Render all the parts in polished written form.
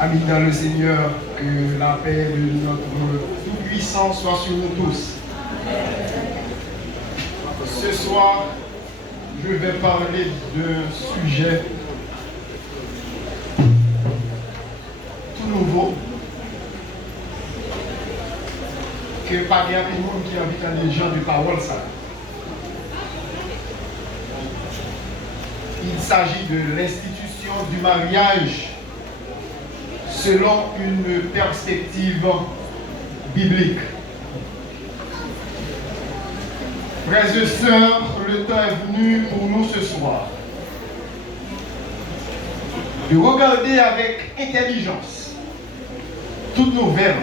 Amis dans le Seigneur, que la paix de notre Tout-Puissant soit sur nous tous. Ce soir, je vais parler d'un sujet tout nouveau, que pas bien tout le monde qui invite à des gens de parole ça. Il s'agit de l'institution du mariage selon une perspective biblique. Frères et sœurs, le temps est venu pour nous ce soir de regarder avec intelligence toutes nos veines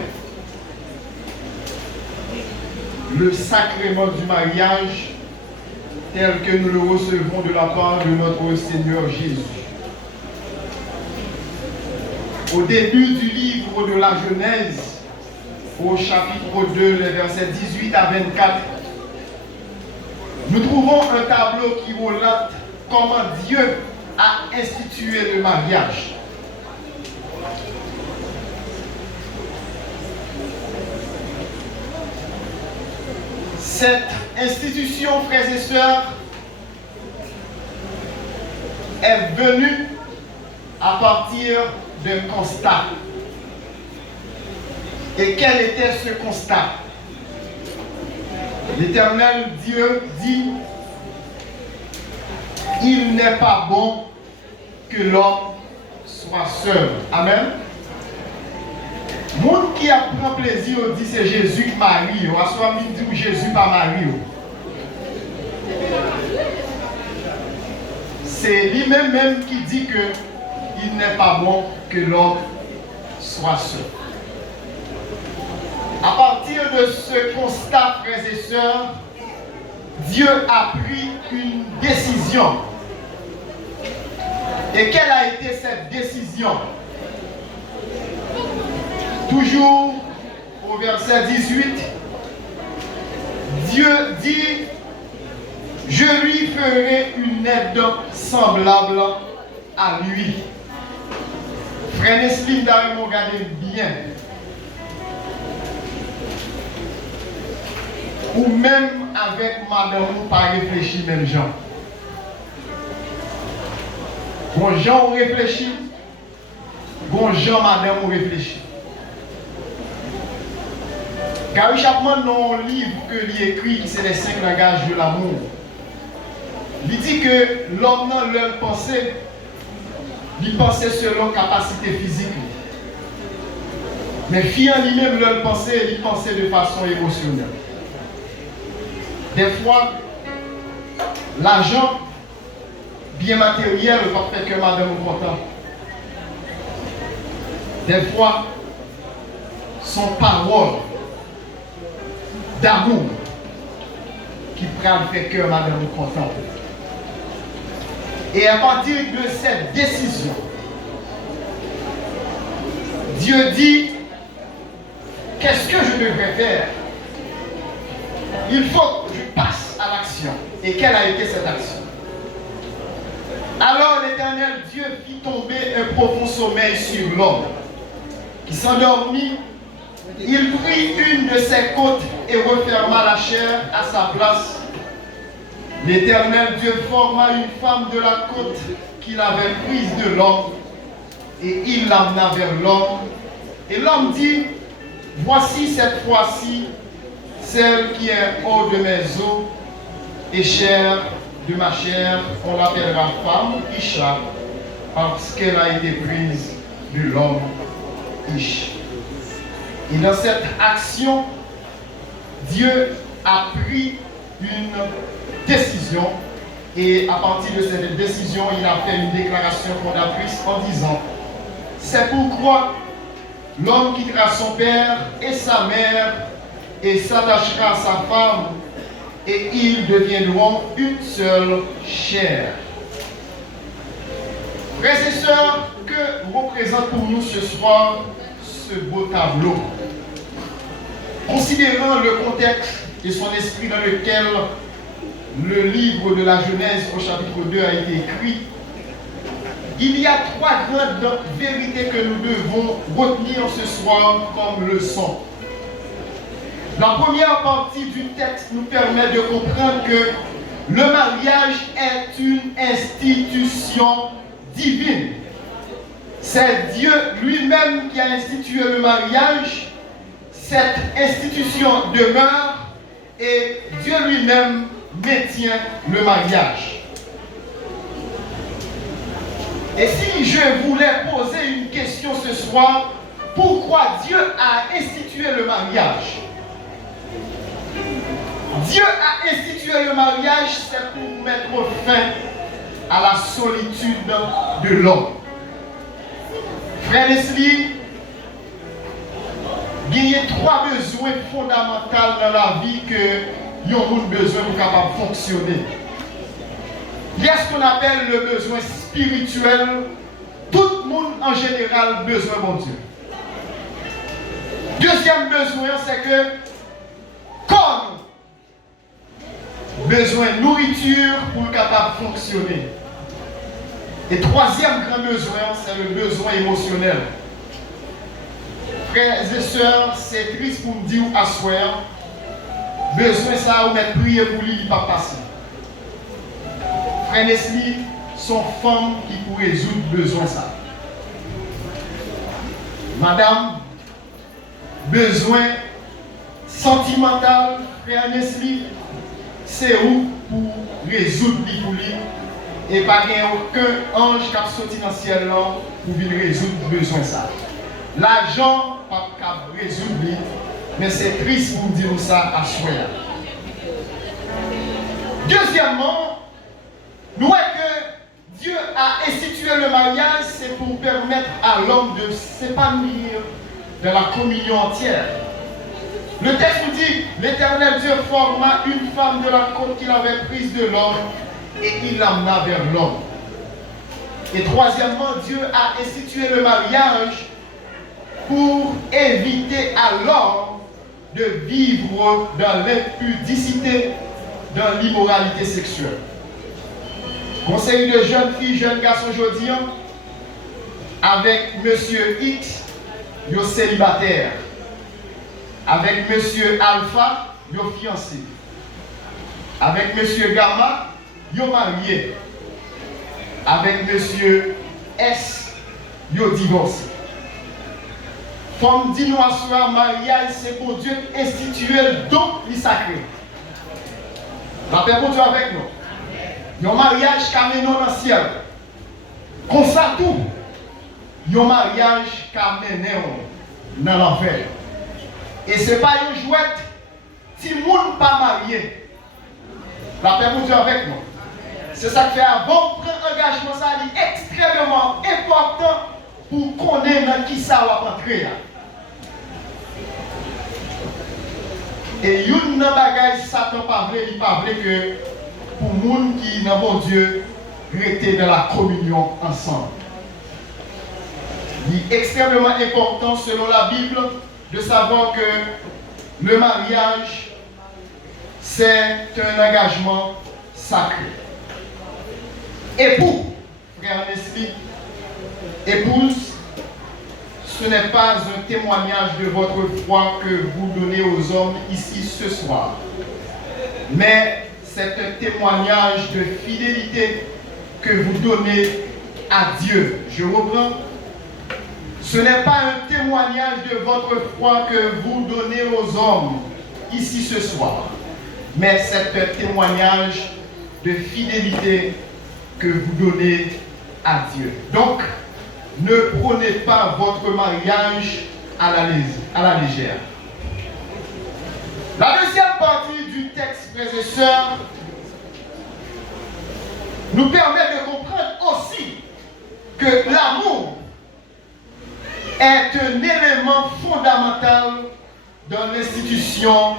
le sacrement du mariage tel que nous le recevons de la part de notre Seigneur Jésus. Au début du livre de la Genèse, au chapitre 2, les versets 18 à 24, nous trouvons un tableau qui relate comment Dieu a institué le mariage. Cette institution, frères et sœurs, est venue à partir d'un constat. Et quel était ce constat? L'Éternel Dieu dit: il n'est pas bon que l'homme soit seul. Amen. Monde qui a pris plaisir dit c'est Jésus qui marie, ou à soi dit que Jésus pas marié. C'est lui-même qui dit que il n'est pas bon que l'homme soit seul. À partir de ce constat, frères et sœurs, Dieu a pris une décision. Et quelle a été cette décision? Toujours au verset 18, Dieu dit: je lui ferai une aide semblable à lui. Frère Neslim, d'ailleurs, regardez bien. Ou même avec madame, ou pas réfléchir même gens. Bon gens ont réfléchi, bon gens madame ont réfléchi. Gary Chapman, dans un livre qu'il écrit, c'est les 5 langages de l'amour, il dit que l'homme n'a leur pensée, il pensait selon capacité physique. Mais fille en lui-même leur pensée, il pensait de façon émotionnelle. Des fois, l'argent, bien matériel, va faire que madame est contente. Des fois, son parole d'amour qui prend le fait que madame est contente. Et à partir de cette décision, Dieu dit: qu'est-ce que je devrais faire? Il faut que je passe à l'action. Et quelle a été cette action? Alors l'Éternel Dieu fit tomber un profond sommeil sur l'homme, qui s'endormit. Il prit une de ses côtes et referma la chair à sa place. L'Éternel Dieu forma une femme de la côte qu'il avait prise de l'homme, et il l'amena vers l'homme. Et l'homme dit: voici cette fois-ci celle qui est haut de mes os et chair de ma chair, on l'appellera femme Isha, parce qu'elle a été prise de l'homme Ish. Et dans cette action, Dieu a pris une décision, et à partir de cette décision, il a fait une déclaration fondatrice en disant: c'est pourquoi l'homme quittera son père et sa mère et s'attachera à sa femme, et ils deviendront une seule chair. Frères et sœurs, que représente pour nous ce soir ce beau tableau? Considérant le contexte et son esprit dans lequel le livre de la Genèse au chapitre 2 a été écrit, il y a trois grandes vérités que nous devons retenir ce soir comme leçon. La première partie du texte nous permet de comprendre que le mariage est une institution divine. C'est Dieu lui-même qui a institué le mariage. Cette institution demeure et Dieu lui-même maintient le mariage. Et si je voulais poser une question ce soir, pourquoi Dieu a institué le mariage? Dieu a institué le mariage, c'est pour mettre fin à la solitude de l'homme. Frère Leslie, il y a trois besoins fondamentaux dans la vie que nous avons besoin pour capable de fonctionner. Il y a ce qu'on appelle le besoin spirituel. Tout le monde en général a besoin de Dieu. Deuxième besoin, c'est que comme besoin de nourriture pour capable de fonctionner. Et troisième grand besoin, c'est le besoin émotionnel. Frères et sœurs, c'est triste pour me dire à soir, besoin ça ou mettre prier pour lui, il ne pas passer. Frère Leslie, sont femmes qui pour résoudre besoin ça. Madame, besoin sentimental, frère Leslie, c'est où pour résoudre pour lui. Et pas aucun ange qui a sorti dans le ciel là pour venir résoudre besoin ça. L'argent pas capable résoudre, mais c'est triste pour dire ça à soi. Deuxièmement, nous voyons que Dieu a institué le mariage, c'est pour permettre à l'homme de s'épanouir dans la communion entière. Le texte nous dit, l'Éternel Dieu forma une femme de la côte qu'il avait prise de l'homme et il l'amena vers l'homme. Et troisièmement, Dieu a institué le mariage pour éviter à l'homme de vivre dans l'impudicité, dans l'immoralité sexuelle. Conseil de jeunes filles, jeunes garçons aujourd'hui, avec Monsieur X, yo célibataire. Avec Monsieur Alpha, yo fiancé. Avec Monsieur Gamma, yo marié. Avec Monsieur S, yo divorcé. Comme dit nous à ce mariage, c'est pour Dieu instituer le don li sacré. La paix pour Dieu avec nous. Un mariage qui amène dans le ciel. Comme ça tout. Un mariage qui amène dans l'enfer. Et ce n'est pas une jouette. Si le monde pas marié, la paix pour Dieu avec nous. C'est ça qui fait avant prendre engagement, ça est extrêmement important pour connaître qui ça va entrer. Et une bagaille Satan pas vrai, il pas vrai que pour les gens qui dans mon Dieu rester dans la communion ensemble. Il est extrêmement important selon la Bible de savoir que le mariage c'est un engagement sacré. Époux, frère Leslie, épouse, ce n'est pas un témoignage de votre foi que vous donnez aux hommes ici ce soir, mais c'est un témoignage de fidélité que vous donnez à Dieu. Je reprends. Ce n'est pas un témoignage de votre foi que vous donnez aux hommes ici ce soir, mais c'est un témoignage de fidélité que vous donnez à Dieu. Donc, ne prenez pas votre mariage à la légère. La deuxième partie du texte, frères et sœurs, nous permet de comprendre aussi que l'amour est un élément fondamental dans l'institution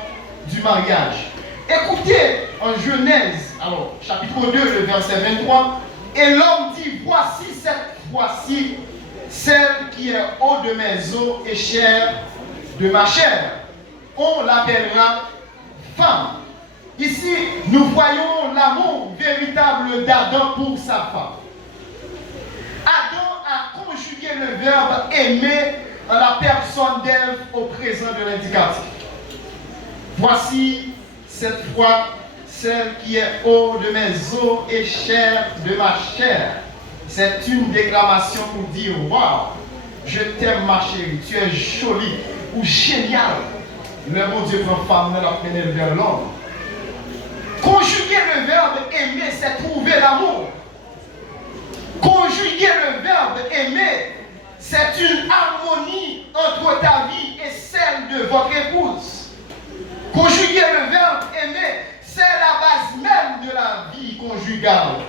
du mariage. Écoutez en Genèse, alors chapitre 2, le verset 23, et l'homme dit, voici cette fois-ci celle qui est haut de mes os et chair de ma chair. On l'appellera femme. Ici, nous voyons l'amour véritable d'Adam pour sa femme. verbe aimer en la personne d'Ève au présent de l'indicatif. Voici cette fois celle qui est eau de mes os et chair de ma chair. C'est une déclamation pour dire waouh, je t'aime ma chérie, tu es jolie ou génial. Le bon Dieu prend femme dans la mener vers l'homme. Conjuguer le verbe aimer, c'est trouver l'amour. Conjuguer le verbe aimer, c'est une harmonie entre ta vie et celle de votre épouse. Conjuguer le verbe aimer, c'est la base même de la vie conjugale.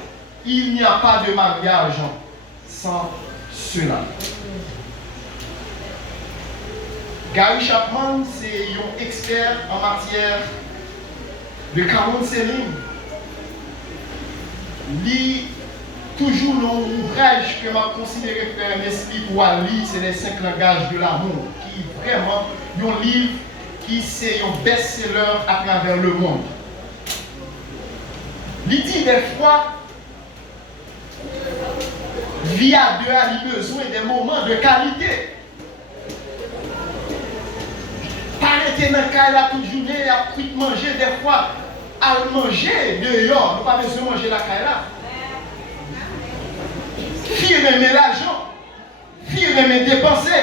Il n'y a pas de mariage sans cela. Gary Chapman, c'est un expert en matière de counseling. Lit toujours l'ouvrage que m'a considéré faire un esprit pour lire, c'est les 5 langages de l'amour, qui vraiment un livre qui c'est un best-seller à travers le monde. Il dit des fois, vie à deux a besoin des moments de qualité. Pas rester dans le cas là toute journée, à manger des fois, à manger dehors, nous pas besoin de manger la caille là. Fille aimer l'argent, fille aimer dépenser,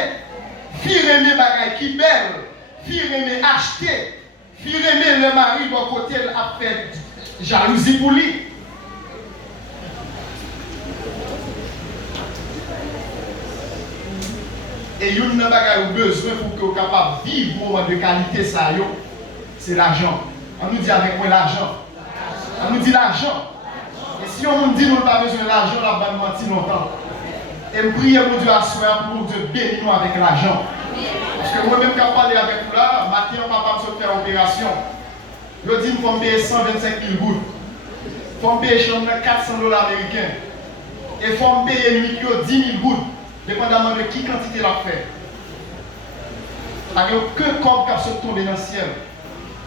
fille aimer bagaille qui belle, fille aimer acheter, fille aimer le mari de côté a fait jalousie pour lui. Et il y a un bagage besoin pour que vous soyez capable de vivre un moment de qualité, c'est l'argent. On nous dit avec moi l'argent. On nous dit l'argent. Et si on nous dit nous n'avons pas besoin de l'argent, on va mentir longtemps. Et je prie mon Dieu à soi pour Dieu bénir nous avec l'argent. Parce que moi-même, quand je parle avec vous là, matin, on va pas me faire opération. Je dis qu'il faut me payer 125 000 gouttes. Il faut me payer 400 $ américains. Et il faut me payer nuit 10 000 gouttes. Dépendamment de qui quantité l'a fait. Il n'y a aucun corps qui a tombé dans le ciel.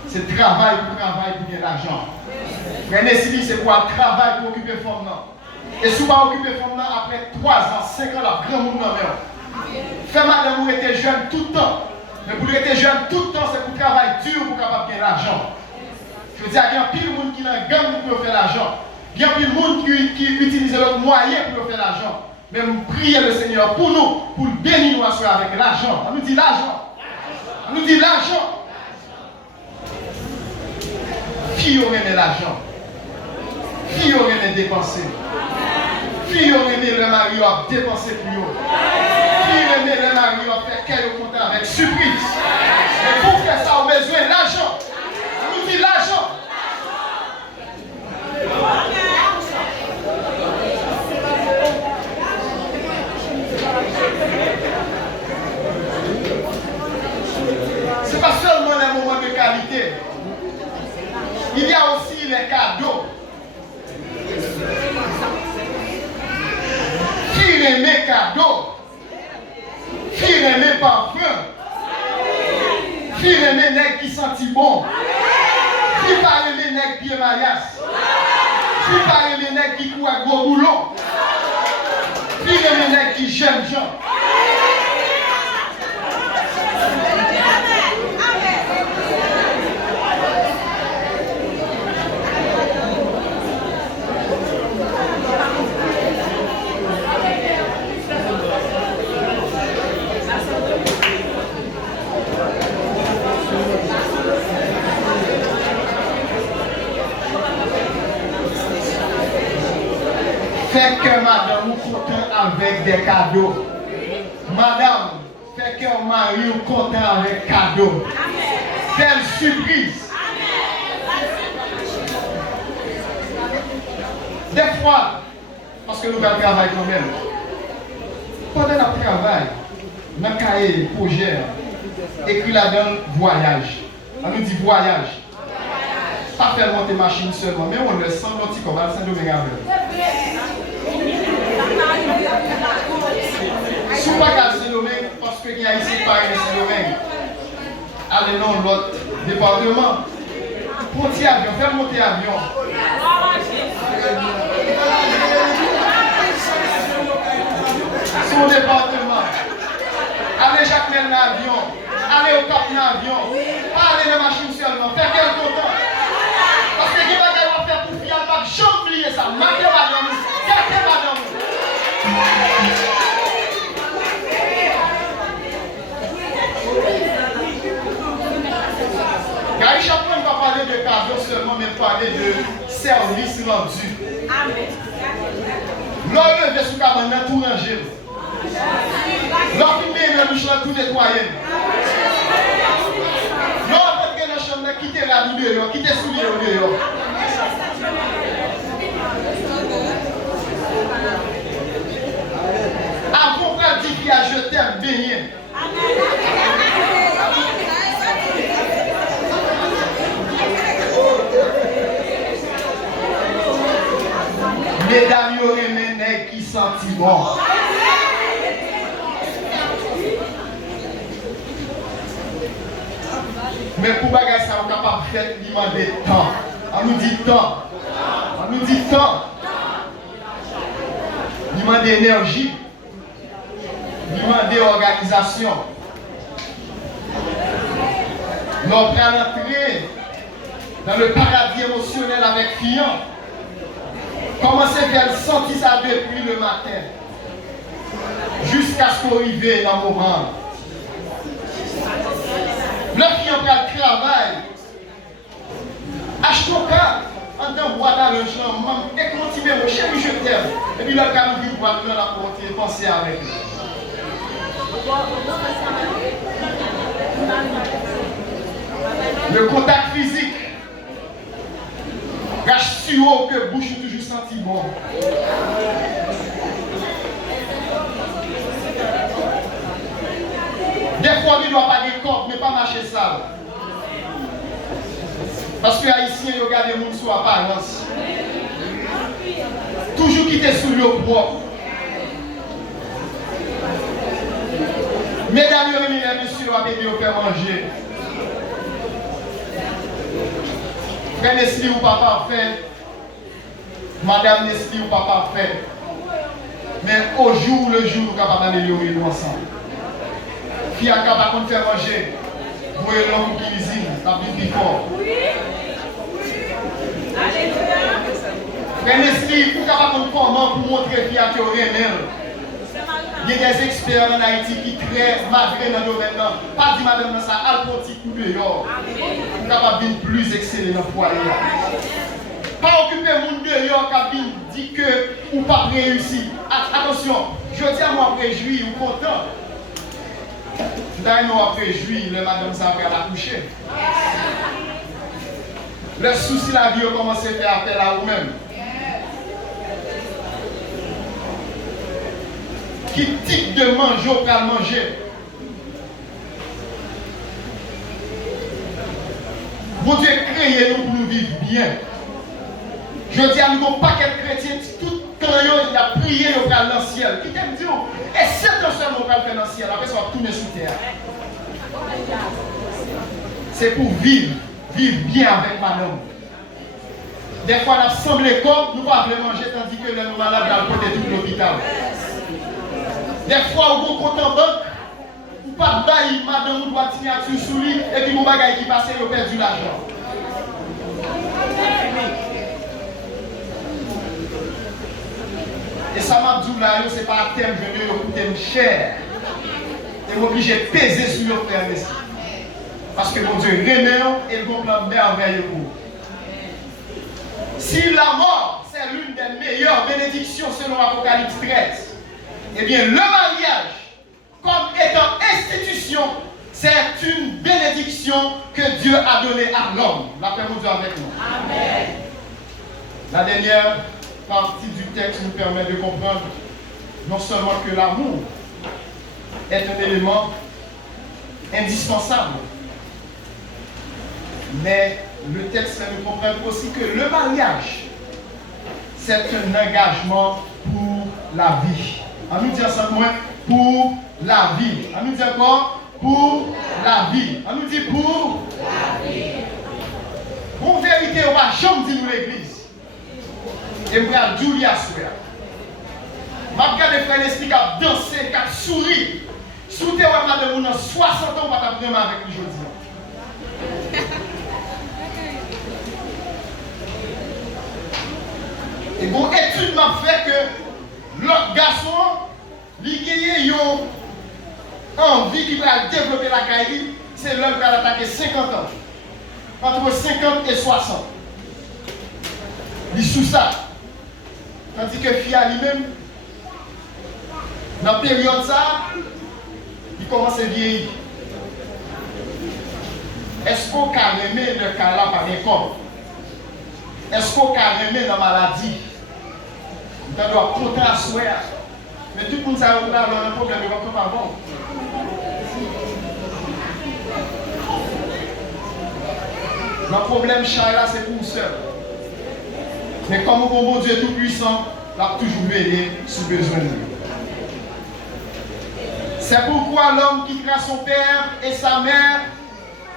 C'est travail pour gagner l'argent. Frère Nessie, c'est pour le travail pour occuper femme. Et si vous ne occupez femme après 3 ans, 5 ans, la grand monde dans le fait madame, vous êtes jeune tout le temps. Mais pour être jeune tout le temps, c'est pour travail dur pour capable gagner l'argent. Je veux dire, il y a pile de monde qui a gang pour faire l'argent. Il y a pile de monde qui utilise leurs moyens pour faire l'argent. Mais nous prions le Seigneur pour nous, pour bénir nous avec l'argent. On nous dit l'argent. On nous dit l'argent. Fille aurait l'argent. Fille aurait dépensé. Fille aurait le mari a dépensé plus haut. Fille aurait le mari a fait qu'elle compte avec surprise. Et pour faire ça, on a besoin de l'argent. On nous dit l'argent. Ce n'est pas seulement les moments de qualité. Il y a aussi les cadeaux. Fille aimée cadeaux. Fille aimée parfum. Fille aimée nègre qui sentit bon. Fille pas aimée nègre pied maillasse. Fille pas aimée nègre qui court à gros boulon. Fille aimée nègre qui j'aime gens. Fait que madame vous content avec des cadeaux. Madame, fait que mari vous content avec cadeaux. Quelle surprise. Des fois, parce que nous allons travailler quand même. Pendant notre travail, dans le cahier projet, écrit là-dedans voyage. On nous dit voyage. Pas faire monter machine seulement, mais on le sent dans le combat, c'est Saint-Domingue avec. Si vous ne pouvez pas Saint-Domingue, parce qu'il y a ici pas un Saint-Domingue, allez dans l'autre département. Monter avion, faire monter avion. Son département. l'avion, aller au cap dans l'avion, pas aller dans la machine seulement, faire qu'elle content. Parce que qui va faire pour faire, pas jamais oublier ça. Marquez madame, quelqu'un madame. Car chaque fois, on va parler de cadeau seulement, mais parler de service rendu. Amen. L'homme levé sous cabane, tout rangé. L'homme filmé dans le champ, tout nettoyé. L'homme rentré dans la chambre, quitter la vie dehors, quitter soulier dehors. Avant qu'on dit qu'il a jeté un beignet. Mesdames, vous aimez qui sentit bon. Mais pour bagage ça, on est capable de faire demander temps. On nous dit temps. On nous dit temps. Demander énergie. Demander organisation. Nous allons entrer dans le paradis émotionnel avec Fion. Commencez à faire sentir ça depuis le matin. Jusqu'à ce qu'on arrive dans le moment. Le Fion prend le travail. Achetons cas. En tant que boîte dans le champ, et continuez, mon chéri, je t'aime. Et puis le cas nous dit boîte dans la porte et pensez avec lui. Le contact physique. Gâche sur haut que bouche toujours senti bon. Des fois, il ne doit pas des corps, mais pas marcher sale. Parce que les Haïtiens, ils regardent les gens sous apparence. Toujours quitter sous le propre. Mesdames et messieurs, on va venir faire manger. Frère Nestlé ou papa fait. Madame Nestlé ou papa fait. Mais au jour le jour, nous sommes capables d'améliorer nous ensemble. Qui est capable de faire manger. Vous voyez l'homme qui cuisine, ça vient plus fort. Frère Nestlé, vous êtes capable de comment pour montrer qui a que rien. Il y a des experts en Haïti qui très malgré dans le domaine. Pas dit madame ça, à le petit coup de dehors. Vous êtes capable de plus exceller dans le foyer. Pas occuper le monde dehors qui dit que ou pas réussi. Attention, je dis à moi réjoui ou content. D'ailleurs, nous réjoui, le madame ça va la coucher. Le souci la vie a commencé à faire appel à vous-même. Qui type de manger ou pas manger? Mon Dieu créé nous pour nous vivre bien. Je dis à nous, un paquet de chrétiens, tout quand il a prié, il va dans le ciel. Qui t'aime dire, et c'est un seul mot qu'il dans le ciel, après ça va tourner sous terre. C'est pour vivre bien avec madame. Des fois, on a semblé comme nous ne pouvons pas manger tandis que les malades dans le côté de l'hôpital. Des fois, on compte en banque, ou pas de bail, madame, ou doit signature sous lui, et puis mon bagage qui passe, il a perdu l'argent. Et ça m'a dit là, ce n'est pas un thème venu, un thème cher. Et m'oblige de peser sur le frère ici. Parce que mon Dieu remet et le bon plan merveilleux pour vous. Si la mort, c'est l'une des meilleures bénédictions selon Apocalypse 13, eh bien, le mariage, comme étant institution, c'est une bénédiction que Dieu a donnée à l'homme. La paix de Dieu avec nous. Amen. La dernière partie du texte nous permet de comprendre non seulement que l'amour est un élément indispensable, mais le texte fait nous comprendre aussi que le mariage, c'est un engagement pour la vie. On nous dit ensemble, pour la vie. On nous dit encore, pour la vie. On nous dit pour la vie. En vérité, on va jamais dire nous l'église. Et vous allez Julia Souer. Je regarde les frères l'esprit qui a dansé, qui a souri. Sous tes madame, on a 60 ans, on va t'apprendre avec lui aujourd'hui. Et bon, étude m'a fait que l'autre garçon, il a envie qu'il va développer la carrière, c'est l'homme qui a attaqué 50 ans. Entre 50 et 60. Il est sous ça. Tandis que Fia lui-même, dans la période ça, il commence à vieillir. Est-ce qu'on a aimé le cas là par les corps? Est-ce qu'on a aimé la maladie? On doit compter à souhait. Mais tout le monde a un problème de comme avant. Le problème, Chaya, c'est pour seul. Mais comme mon bon Dieu est tout puissant, il a toujours veillé sous besoin de lui. C'est pourquoi l'homme quittera son père et sa mère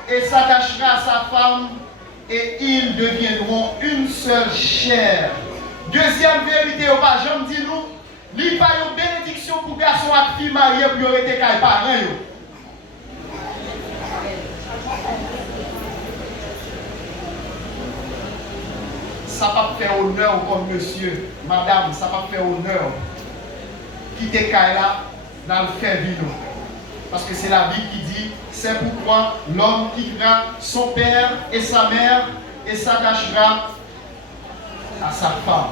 et s'attachera à sa femme et ils deviendront une seule chair. Deuxième vérité, au pas, j'aime dire nous, il n'y a pas de bénédiction pour garçon et fille mariés pour y être avec parents. Ça ne va pas faire honneur comme monsieur, madame, ça ne va pas faire honneur. Quitter Kaila, dans le fait vivre. Parce que c'est la Bible qui dit, c'est pourquoi l'homme quittera son père et sa mère et s'attachera à sa femme.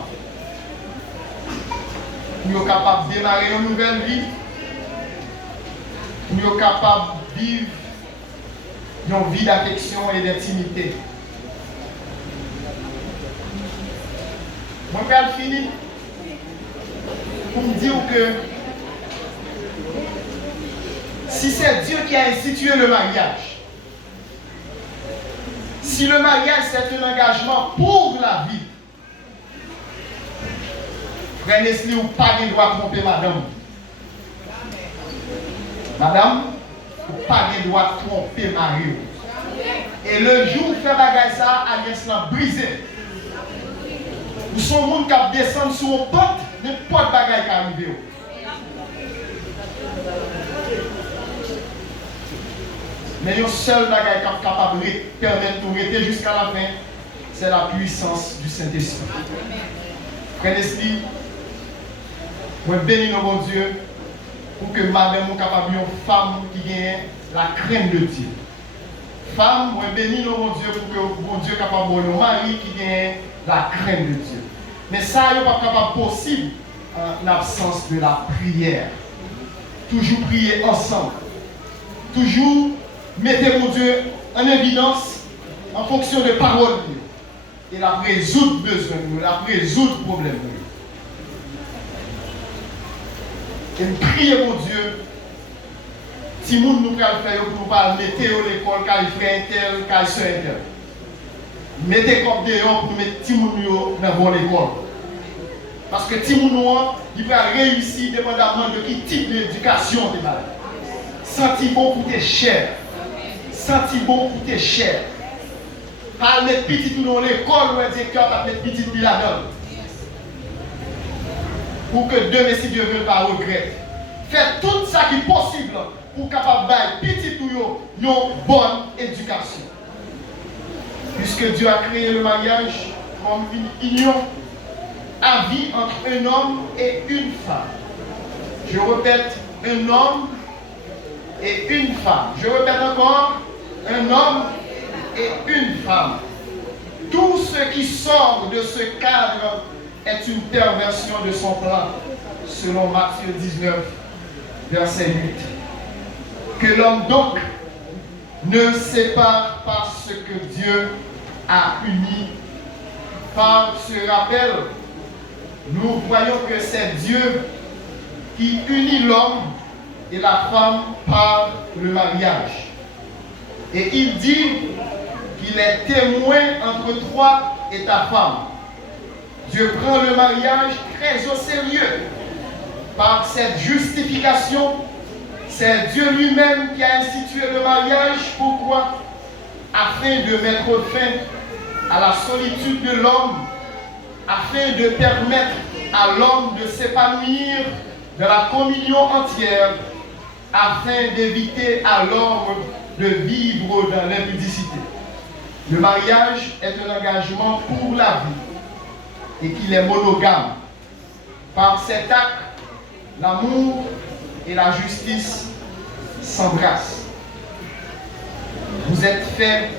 Nous sommes capables de démarrer une nouvelle vie. Nous sommes capables de vivre une vie d'affection et d'intimité. Moi, je vais finir pour me dire que si c'est Dieu qui a institué le mariage, si le mariage c'est un engagement pour la vie, Frère Nestlé, vous n'avez pas le droit de tromper madame. Madame, vous n'avez pas le droit de tromper mari. Et le jour où vous faites bagaille ça, alliance là brisée. Nous sommes gens qui descendent sur une porte, mais pas de bagaille qui arrive. Mais il y a un seul bagaille qui est capable de permettre de rester jusqu'à la fin, c'est la puissance du Saint-Esprit. Frère Nestlé, moi bénis mon bon Dieu pour que madame soit capable une femme qui gagne la crainte de Dieu. Femme, moi bénis mon bon Dieu pour que mon Dieu soit capable de un mari qui gagne la crainte de Dieu. Mais ça n'est pas capable possible en l'absence de la prière. Toujours prier ensemble. Toujours mettez mon Dieu en évidence en fonction des paroles. Et la résoudre besoin, la résoudre problème. Et priez mon Dieu. Si nous nous faire pour pas mettre l'école, car il fait un tel, car il fait un tel. Mettez comme dehors pour mettre Timounio dans l'école. Parce que Timounio, il va réussir dépendamment de quel type d'éducation il a. Senti bon coûter cher. Senti bon coûter cher. Pas mettre petit dans l'école ou un directeur va mettre petit là-dedans. Pour que demain, si Dieu veut, pas regretter. Faites tout ça qui est possible pour capable de petit ou une bonne éducation. Puisque Dieu a créé le mariage comme une union à vie entre un homme et une femme. Je répète, un homme et une femme. Je répète encore, un homme et une femme. Tout ce qui sort de ce cadre est une perversion de son plan, selon Matthieu 19, verset 8. Que l'homme donc ne sépare pas ce que Dieu a uni. Par ce rappel, nous voyons que c'est Dieu qui unit l'homme et la femme par le mariage. Et il dit qu'il est témoin entre toi et ta femme. Dieu prend le mariage très au sérieux. Par cette justification, c'est Dieu lui-même qui a institué le mariage. Pourquoi? Afin de mettre fin à la solitude de l'homme, afin de permettre à l'homme de s'épanouir de la communion entière afin d'éviter à l'homme de vivre dans l'impudicité. Le mariage est un engagement pour la vie et qu'il est monogame. Par cet acte, l'amour et la justice s'embrassent. Vous êtes faits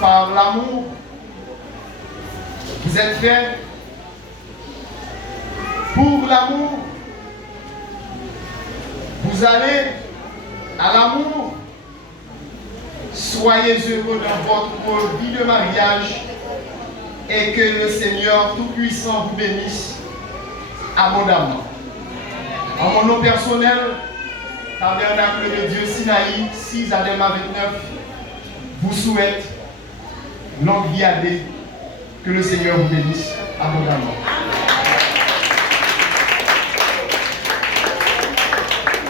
par l'amour. Vous êtes faits pour l'amour. Vous allez à l'amour. Soyez heureux dans votre vie de mariage et que le Seigneur Tout-Puissant vous bénisse abondamment. En mon nom personnel, Tabernacle de Dieu Sinaï, 6 Adema 29, vous souhaite longue vie à Dieu. Que le Seigneur vous bénisse abondamment.